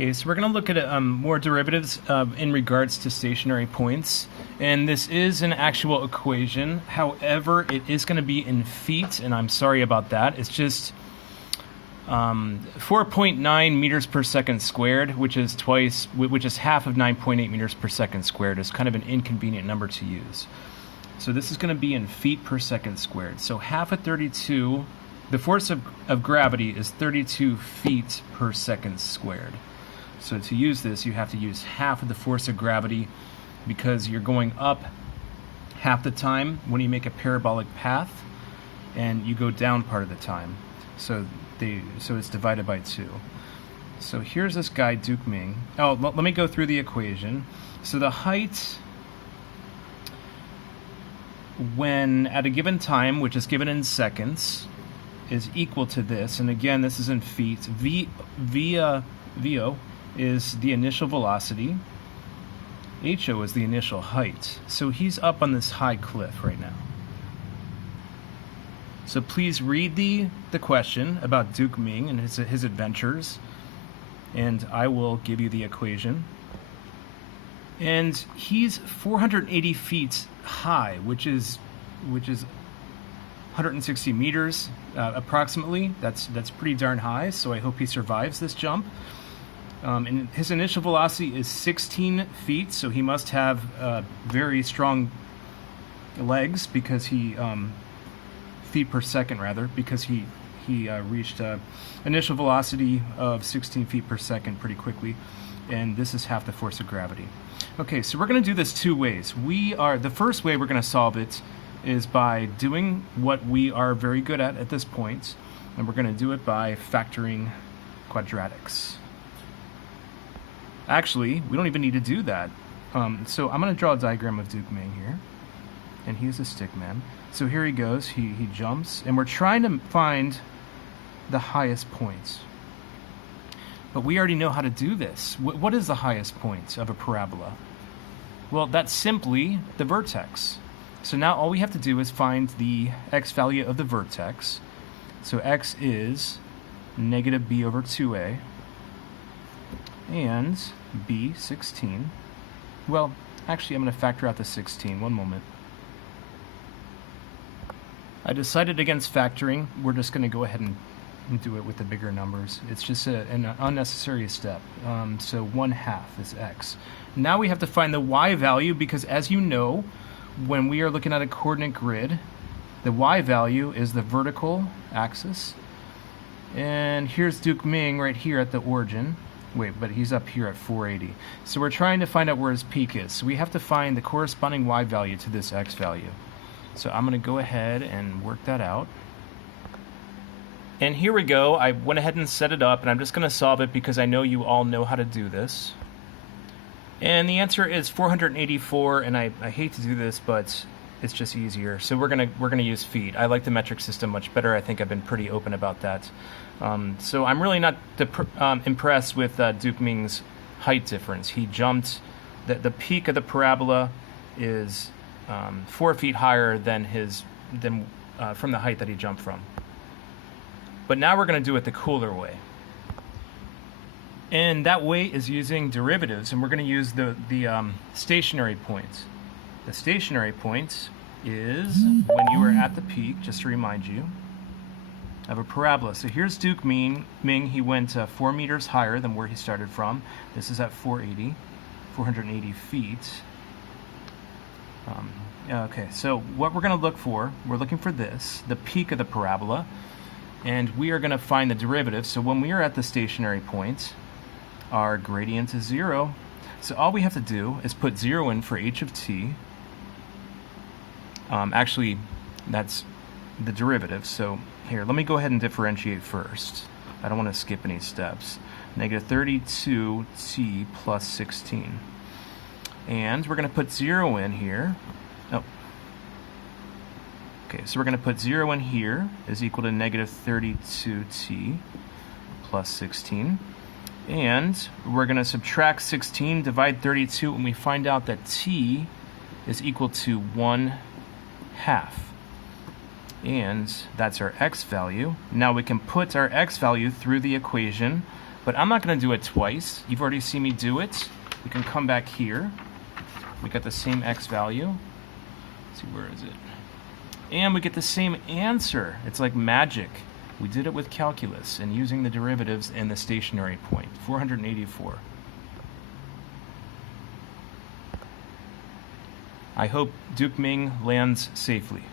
Okay, so we're going to look at more derivatives in regards to stationary points. And this is an actual equation. However, it is going to be in feet, and I'm sorry about that. It's just 4.9 meters per second squared, which is half of 9.8 meters per second squared. Is kind of an inconvenient number to use. So this is going to be in feet per second squared. So half of 32, the force of gravity is 32 feet per second squared. So to use this, you have to use half of the force of gravity because you're going up half the time when you make a parabolic path, and you go down part of the time. So it's divided by 2. So here's this guy, Duke Ming. Oh, let me go through the equation. So the height when at a given time, which is given in seconds, is equal to this. And again, this is in feet. VO is the initial velocity. HO is the initial height. So he's up on this high cliff right now. So please read the question about Duke Ming and his adventures, and I will give you the equation. And he's 480 feet high, which is 160 meters approximately. That's pretty darn high. So I hope he survives this jump. And his initial velocity is 16 feet, so he must have very strong legs because feet per second rather, because he reached initial velocity of 16 feet per second pretty quickly, and this is half the force of gravity. Okay, so we're going to do this two ways. The first way we're going to solve it is by doing what we are very good at this point, and we're going to do it by factoring quadratics. Actually, we don't even need to do that. So I'm going to draw a diagram of Duke Ming here, and he's a stick man. So here he goes, he jumps, and we're trying to find the highest points. But we already know how to do this. What is the highest point of a parabola? Well, that's simply the vertex. So now all we have to do is find the x value of the vertex. So x is negative b over 2a, and b, 16. Well, actually, I'm going to factor out the 16. One moment. I decided against factoring. We're just going to go ahead and do it with the bigger numbers. It's just an unnecessary step. So 1/2 is x. Now we have to find the y value because, as you know, when we are looking at a coordinate grid, the y value is the vertical axis. And here's Duke Ming right here at the origin. Wait, but he's up here at 480. So we're trying to find out where his peak is. So we have to find the corresponding y value to this x value. So I'm going to go ahead and work that out. And here we go. I went ahead and set it up, and I'm just going to solve it because I know you all know how to do this. And the answer is 484, and I hate to do this, but it's just easier. So we're gonna use feet. I like the metric system much better. I think I've been pretty open about that. So I'm really not impressed with Duke Ming's height difference. He jumped. The peak of the parabola is 4 feet higher than from the height that he jumped from. But now we're going to do it the cooler way. And that way is using derivatives, and we're going to use the stationary point. The stationary point is when you are at the peak, just to remind you, of a parabola. So here's Duke Ming. He went 4 meters higher than where he started from. This is at 480 feet. Okay, so what we're going to look for, we're looking for this, the peak of the parabola, and we are going to find the derivative. So when we are at the stationary point, our gradient is 0. So all we have to do is put 0 in for h of t. Actually, that's the derivative. So here, let me go ahead and differentiate first. I don't want to skip any steps. Negative 32t plus 16. And we're going to put 0 in here. Oh. Okay, so we're going to put 0 in here is equal to negative 32t plus 16. And we're going to subtract 16, divide 32, and we find out that t is equal to 1/2. And that's our x value. Now we can put our x value through the equation, But I'm not going to do it twice. You've already seen me do it. We can come back here. We got the same x value. Let's see, where is it? And we get the same answer. It's like magic. We did it with calculus and using the derivatives and the stationary point. 484. I hope Duke Ming lands safely.